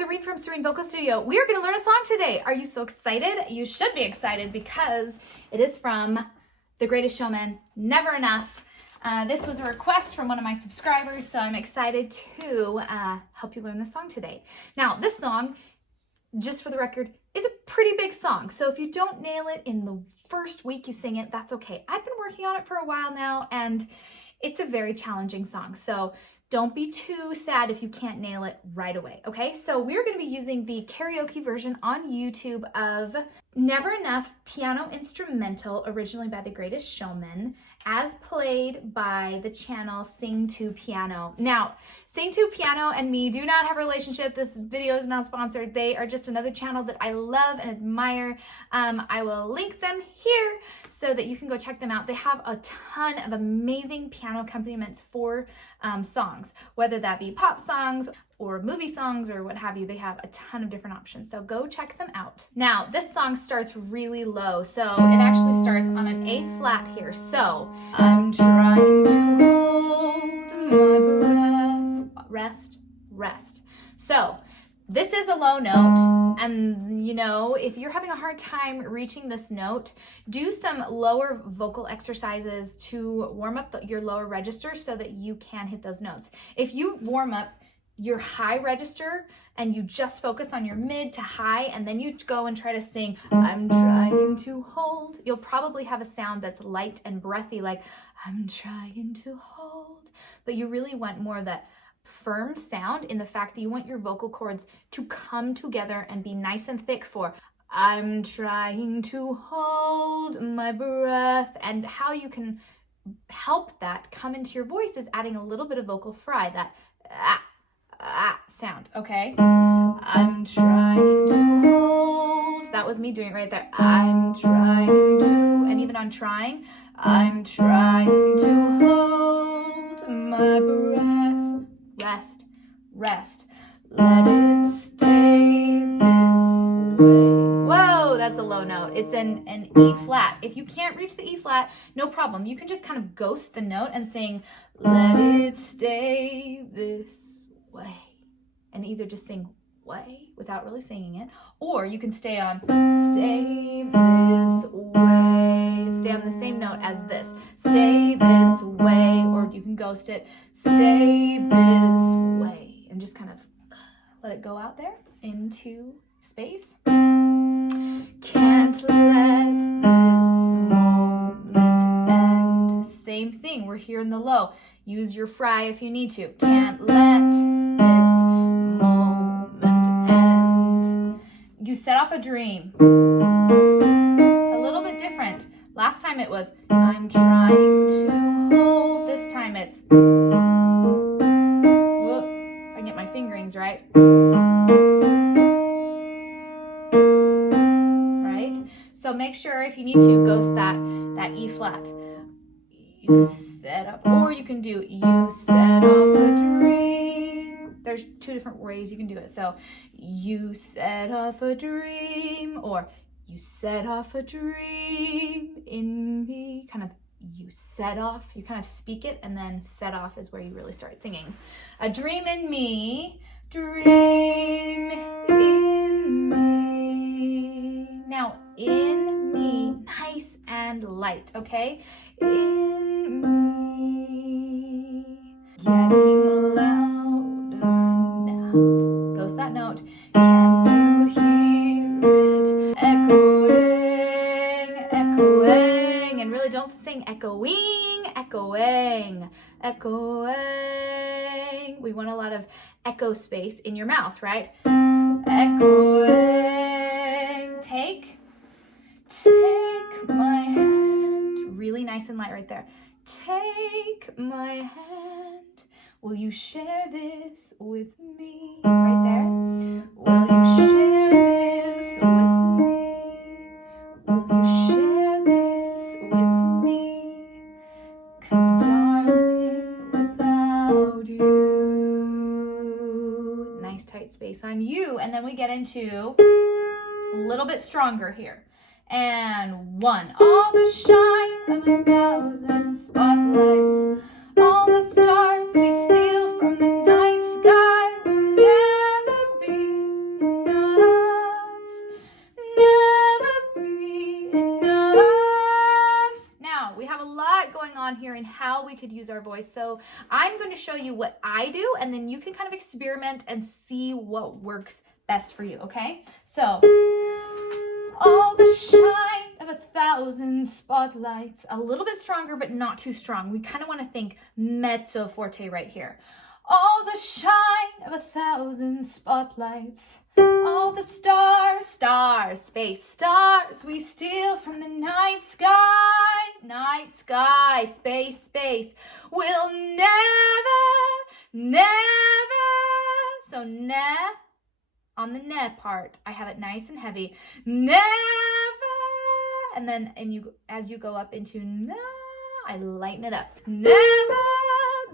Serene from Serene Vocal Studio. We are going to learn a song today. Are you so excited? You should be excited because it is from The Greatest Showman, Never Enough. This was a request from one of my subscribers, so I'm excited to help you learn this song today. Now, this song, just for the record, is a pretty big song. So if you don't nail it in the first week you sing it, that's okay. I've been working on it for a while now, and it's a very challenging song. So don't be too sad if you can't nail it right away, okay? So we're gonna be using the karaoke version on YouTube of Never Enough piano instrumental, originally by The Greatest Showman, as played by the channel Sing to Piano. Now, Sing to Piano and me do not have a relationship. This video is not sponsored. They are just another channel that I love and admire. I will link them here so that you can go check them out. They have a ton of amazing piano accompaniments for songs, whether that be pop songs or movie songs or what have you. They have a ton of different options, so go check them out. Now, this song starts really low, so it actually starts on an A flat here. So I'm trying to hold my breath, rest, rest. So this is a low note, and you know, if you're having a hard time reaching this note, do some lower vocal exercises to warm up your lower register so that you can hit those notes. If you warm up your high register and you just focus on your mid to high, and then you go and try to sing, I'm trying to hold, you'll probably have a sound that's light and breathy, like I'm trying to hold, but you really want more of that firm sound in the fact that you want your vocal cords to come together and be nice and thick for I'm trying to hold my breath. And how you can help that come into your voice is adding a little bit of vocal fry, that sound, okay? I'm trying to hold. That was me doing it right there. I'm trying to, and even on trying, I'm trying to hold my breath. Rest, rest. Let it stay this way. Whoa, that's a low note. It's an E flat. If you can't reach the E flat, no problem. You can just kind of ghost the note and sing, let it stay this way. And either just sing way without really singing it, or you can stay on stay this way, stay on the same note as this, stay this way, or you can ghost it, stay this way, and just kind of let it go out there into space. Can't let this moment end. Same thing, we're here in the low. Use your fry if you need to. Can't let this moment end. You set off a dream. A little bit different. Last time it was, I'm trying to hold. This time it's, whoop, I can get my fingerings right. Right? So make sure if you need to, ghost that E flat. You set off, or you can do you set off a dream. There's two different ways you can do it. So you set off a dream, or you set off a dream in me. Kind of you set off, you kind of speak it, and then set off is where you really start singing. A dream in me, dream in me. Now in me, nice and light, okay? In me, getting louder now. Goes that note. Can you hear it echoing, echoing? And really don't sing echoing, echoing, echoing. We want a lot of echo space in your mouth, right? Echoing. Take my hand. Really nice and light right there. Take my hand. Will you share this with me? Right there. Will you share this with me? Will you share this with me? 'Cause darling, without you. Nice tight space on you. And then we get into a little bit stronger here. And one, all the shine of 1,000 spotlights, all the stars we steal from the night sky will never be how we could use our voice. So I'm going to show you what I do, and then you can kind of experiment and see what works best for you, okay? So, all the shine of 1,000 spotlights. A little bit stronger, but not too strong. We kind of want to think mezzo forte right here. All the shine of 1,000 spotlights. All the stars, stars, space, stars we steal from the night sky, space, space. We'll never, so on the ne part, I have it nice and heavy. Never, and then as you go up into na, I lighten it up. Never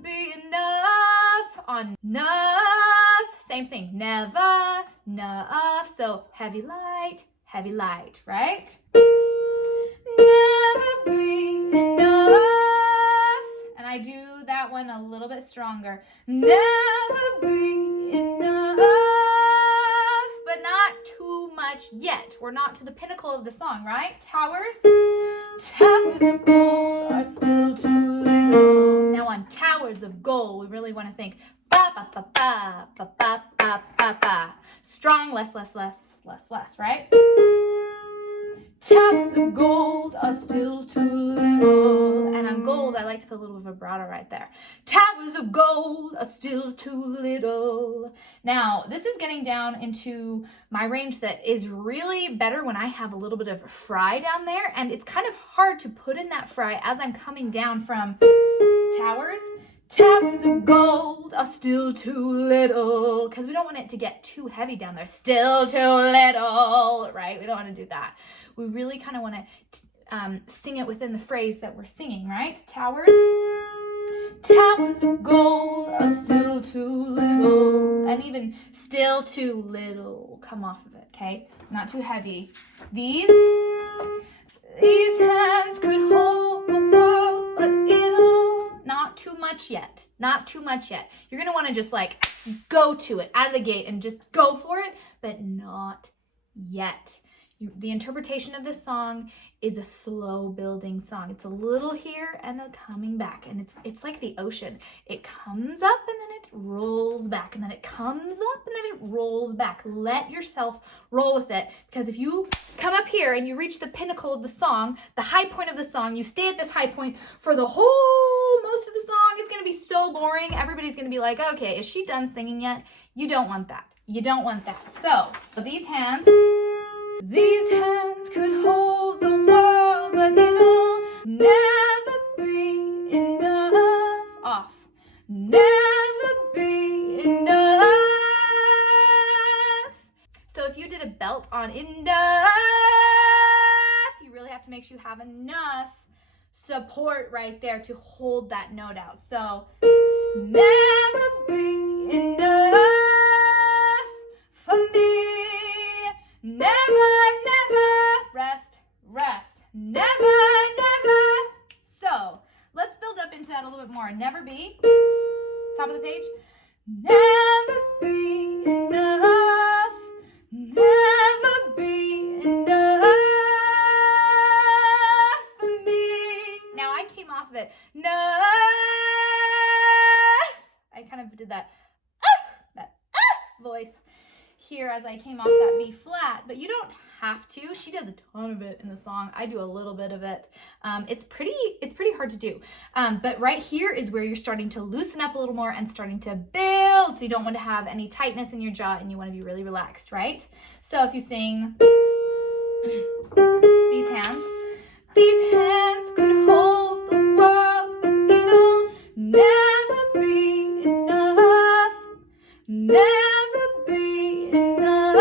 be enough on enough. Same thing. Never enough. So heavy light, right? Never be enough. And I do that one a little bit stronger. Never be enough. But not too much yet. We're not to the pinnacle of the song, right? Towers. Towers of gold are still too little. Now on towers of gold, we really want to think ba ba ba ba ba ba ba ba ba. Strong, less, right? Towers of gold are still too little. And on gold, I like to put a little vibrato right there. Towers of gold are still too little. Now, this is getting down into my range that is really better when I have a little bit of fry down there. And it's kind of hard to put in that fry as I'm coming down from towers. Towers of gold are still too little, because we don't want it to get too heavy down there. Still too little, right? We don't want to do that. We really kind of want to sing it within the phrase that we're singing, right? Towers. Towers of gold are still too little. And even still too little. Come off of it, okay? Not too heavy. These hands could hold the world, but it'll not too much yet. Not too much yet. You're going to want to just like go to it out of the gate and just go for it, but not yet. The interpretation of this song is a slow building song. It's a little here and a coming back. And it's like the ocean. It comes up and then it rolls back. And then it comes up and then it rolls back. Let yourself roll with it. Because if you come up here and you reach the pinnacle of the song, the high point of the song, you stay at this high point for the whole most of the song, it's going to be so boring. Everybody's going to be like, okay, is she done singing yet? You don't want that. You don't want that. So these hands could hold the world, but it'll never be enough. Off. Never be enough. So if you did a belt on enough, you really have to make sure you have enough support right there to hold that note out. So never be enough for me. Never, rest, never. So let's build up into that a little bit more. Never be, top of the page. Never be enough, never be enough for me. Now I came off of it. No, I kind of did that voice here as I came off that B flat, but you don't have to. She does a ton of it in the song. I do a little bit of it. It's pretty hard to do. But right here is where you're starting to loosen up a little more and starting to build. So you don't want to have any tightness in your jaw and you want to be really relaxed, right? So if you sing these hands could hold the world, but it'll never be enough. Never be enough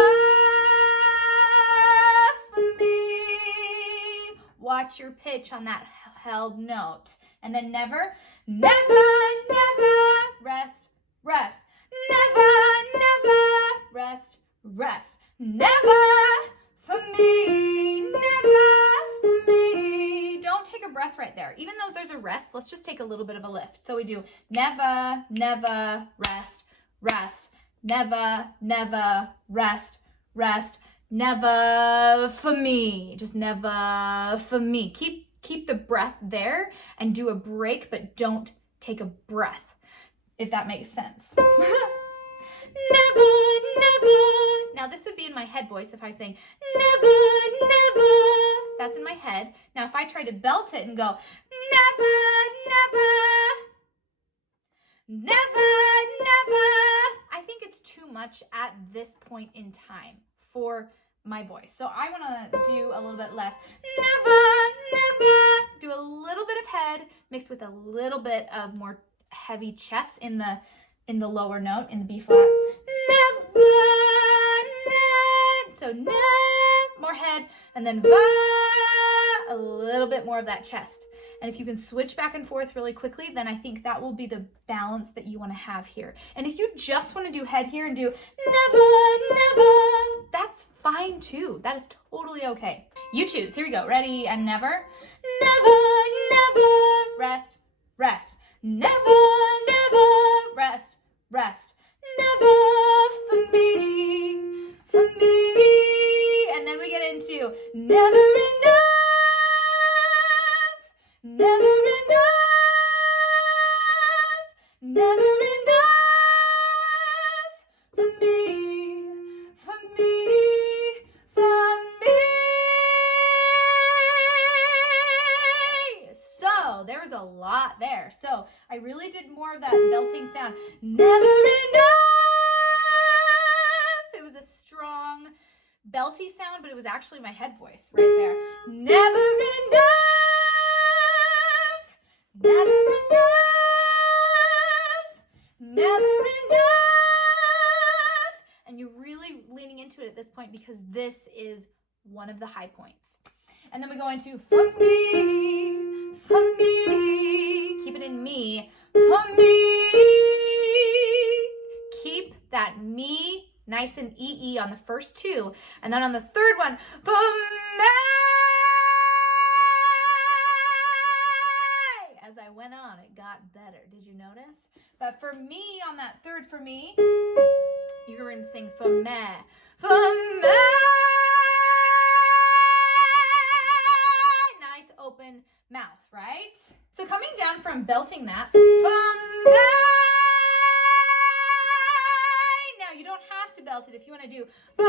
for me. Watch your pitch on that held note. And then never, rest. Never, rest. Never for me. Don't take a breath right there. Even though there's a rest, let's just take a little bit of a lift. So we do never, rest. Never, rest. Never for me. Just never for me. keep the breath there and do a break, but don't take a breath, if that makes sense. Never, never. Now this would be in my head voice if I sang never, never. That's in my head. Now if I try to belt it and go never, never, never, never, I think it's too much at this point in time for my voice. So I want to do a little bit less. Never, never. Do a little bit of head mixed with a little bit of more heavy chest in the lower note, in the B flat. Never, ne. So ne, more head, and then va, a little bit more of that chest. And if you can switch back and forth really quickly, then I think that will be the balance that you want to have here. And if you just want to do head here and do never, never, that's fine too. That is totally okay. You choose. Here we go. Ready? And never. Never, never. Rest, rest. Never, never. Rest, rest. Never for me, for me. And then we get into never enough. Never enough, never enough for me, for me, for me. So there was a lot there. So I really did more of that belting sound. Never enough. It was a strong belty sound, but it was actually my head voice right there. Never enough. Never enough, never enough. And you're really leaning into it at this point because this is one of the high points. And then we go into for me, for me. Keep it in me, for me. Keep that me nice and ee on the first two. And then on the third one, for me. As I went on, it got better. Did you notice? But for me, on that third for me, you're going to sing for me. For me. Nice open mouth, right? So coming down from belting that, for me. Now you don't have to belt it. If you want to do for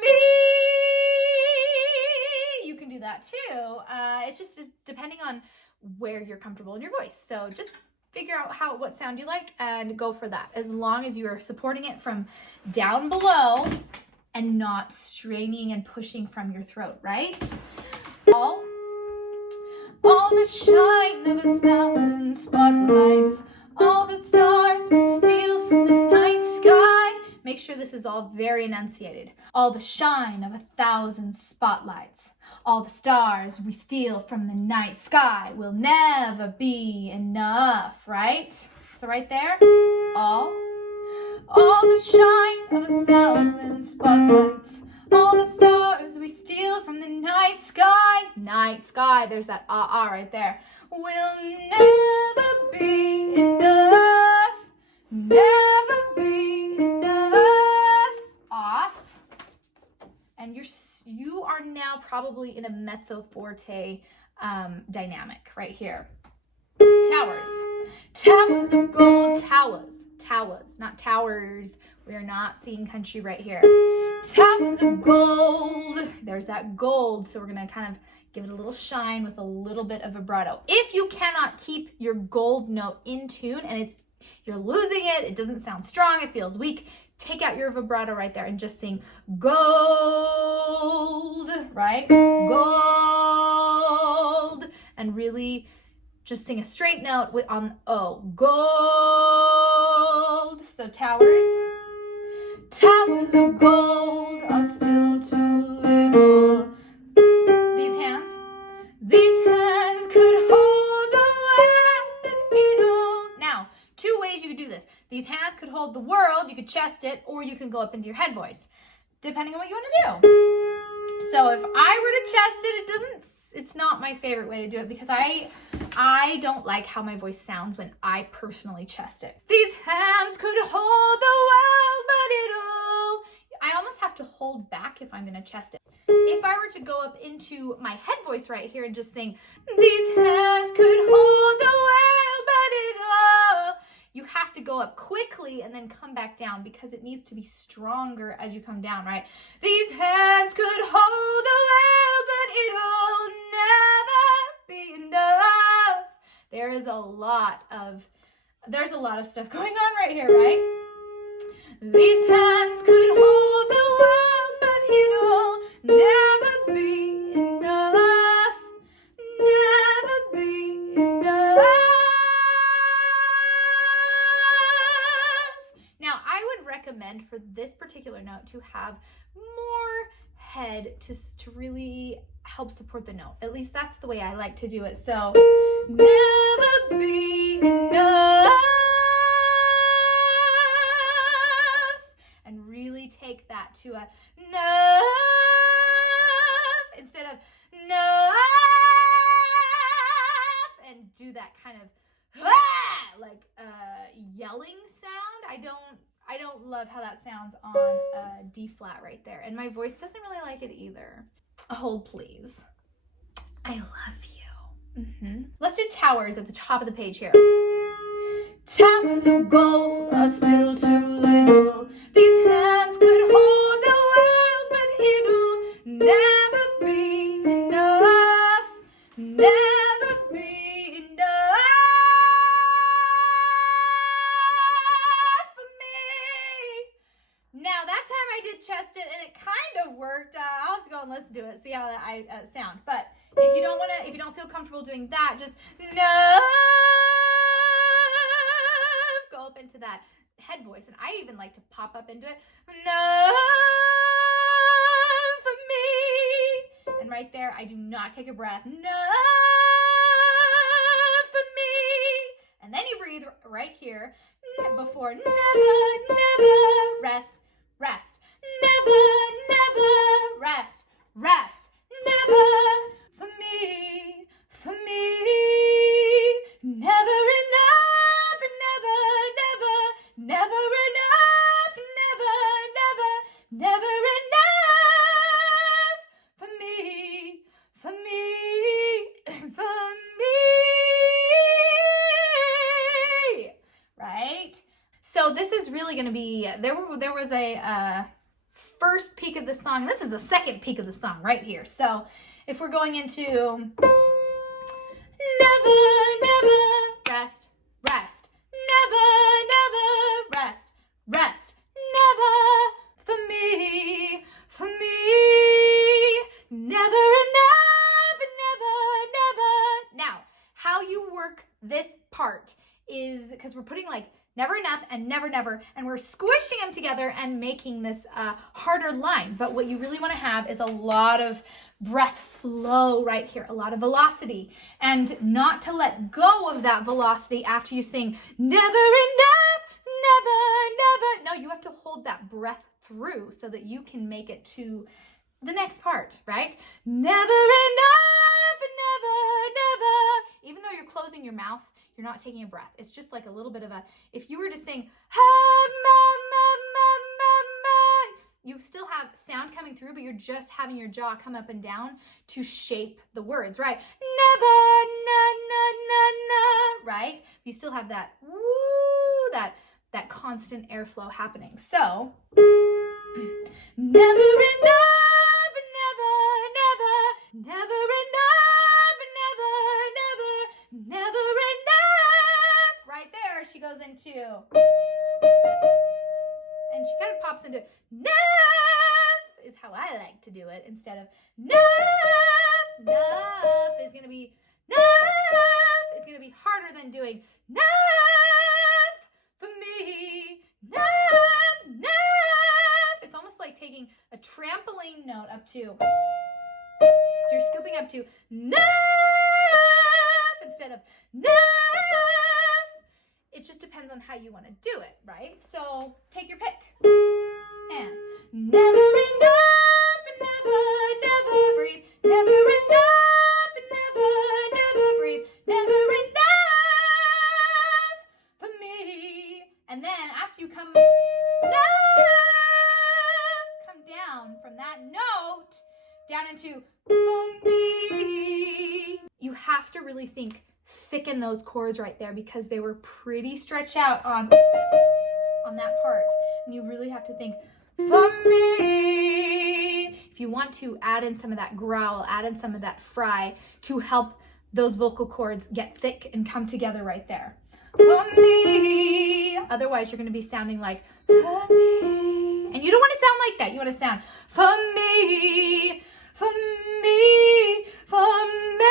me, you can do that too. It's just depending on where you're comfortable in your voice. So just figure out what sound you like and go for that, as long as you are supporting it from down below and not straining and pushing from your throat, right? All the shine of 1,000 spotlights, all the stars we steal from the night sky. Make sure this is all very enunciated. All the shine of 1,000 spotlights, all the stars we steal from the night sky will never be enough, right? So right there, all the shine of 1,000 spotlights, all the stars we steal from the night sky, there's that right there, will never be enough, never be enough. Off. And you are now probably in a mezzo forte dynamic right here. Towers. Towers of gold. Towers, not towers. We are not singing country right here. Towers of gold. There's that gold. So we're going to kind of give it a little shine with a little bit of vibrato. If you cannot keep your gold note in tune and you're losing it, it doesn't sound strong, it feels weak, take out your vibrato right there and just sing gold, right? Gold. And really just sing a straight note on O. Gold. So towers. Towers of gold are still too little. These hands could hold the world and it all. Now, two ways you could do this. These hands could hold the world, you could chest it, or you can go up into your head voice, depending on what you want to do. So if I were to chest it, it's not my favorite way to do it because I don't like how my voice sounds when I personally chest it. These hands could hold the world, but it all. I almost have to hold back if I'm going to chest it. If I were to go up into my head voice right here and just sing, these hands could hold the world, but it all, you have to go up quickly and then come back down because it needs to be stronger as you come down, right? These hands could hold the world, but it'll never be enough. There's a lot of stuff going on right here, right? These hands could hold the world, but it'll never be enough. Never be enough. Now, I would recommend for this particular note to have more head to really help support the note. At least that's the way I like to do it. So, never be enough. And really take that to a enough instead of enough, and do that kind of like yelling sound. I don't love how that sounds on D flat right there, and my voice doesn't really like it either. Hold, please. I love you. Let's do towers at the top of the page here. Towers of gold are still too little. These hands could hold the world, but it'll never be enough. Never be enough for me. Now that time I did chest it and it kind of worked. I'll have to go and listen to it, see how I sound. But if you don't feel comfortable doing that, just no. Go up into that head voice, and I even like to pop up into it. No for me. And right there, I do not take a breath. No for me. And then you breathe right here before never rest. Never rest. Never for me. Never enough, never enough, never enough for me. Right? So this is really going to be, there was a first peak of the song. This is a second peak of the song right here. So if we're going into never rest, never rest, never for me, never enough, never. Now, how you work this part is, because we're putting like never enough and never, and we're squishing them together and making this harder line. But what you really want to have is a lot of breath flow right here, a lot of velocity, and not to let go of that velocity after you sing never enough, never. No, you have to hold that breath through so that you can make it to the next part, right? Never enough, never. Even though you're closing your mouth, you're not taking a breath. It's just like a little bit of a, if you were to sing, you still have sound coming through, but you're just having your jaw come up and down to shape the words, right? Never, na, right? You still have that woo, that constant airflow happening. So, never enough, never enough, never enough. Right there, she goes into, and she kind of pops into enough is how I like to do it, instead of enough is going to be enough is going to be harder than doing enough for me, enough. It's almost like taking a trampoline note up to, so you're scooping up to enough instead of enough. It just depends on how you want to do it, right? So take your pick. And never enough, never breathe. Never enough, never breathe. Never enough for me. And then after you come down, that note down into for me. You have to really thicken those chords right there because they were pretty stretched out on that part. And you really have to think for me. If you want to add in some of that growl, add in some of that fry to help those vocal cords get thick and come together right there. For me. Otherwise, you're going to be sounding like for me. And you don't want to sound like that. You want to sound for me, for me, for me.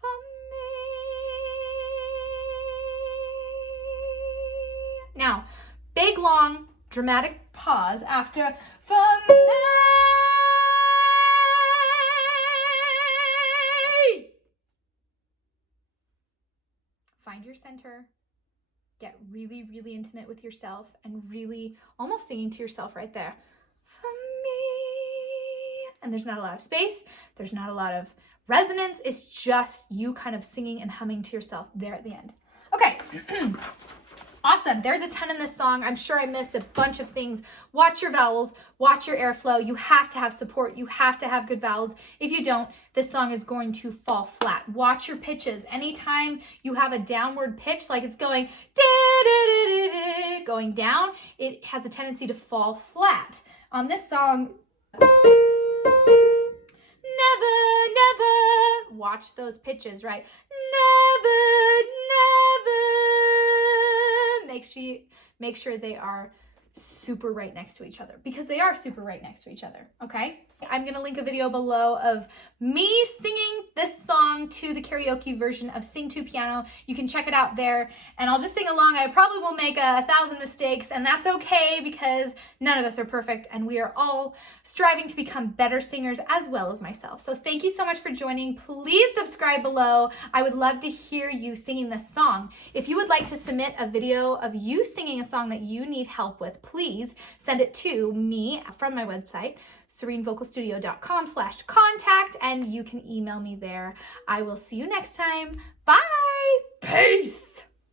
For me. Now, big, long, dramatic pause after for me. Find your center, get really, really intimate with yourself and really almost singing to yourself right there. For me. And there's not a lot of space. There's not a lot of resonance. It's just you kind of singing and humming to yourself there at the end. Okay. Awesome. There's a ton in this song. I'm sure I missed a bunch of things. Watch your vowels, watch your airflow. You have to have support. You have to have good vowels. If you don't, this song is going to fall flat. Watch your pitches. Anytime you have a downward pitch, like it's going down, it has a tendency to fall flat. On this song, never, never, watch those pitches, right? Never, never. Make sure they are super right next to each other because they are super right next to each other, okay? I'm gonna link a video below of me singing this song to the karaoke version of Sing to Piano. You can check it out there and I'll just sing along. I probably will make 1,000 mistakes and that's okay because none of us are perfect and we are all striving to become better singers as well as myself. So thank you so much for joining. Please subscribe below. I would love to hear you singing this song. If you would like to submit a video of you singing a song that you need help with, please send it to me from my website, serenevocalstudio.com/contact, and you can email me there. I will see you next time. Bye. Peace.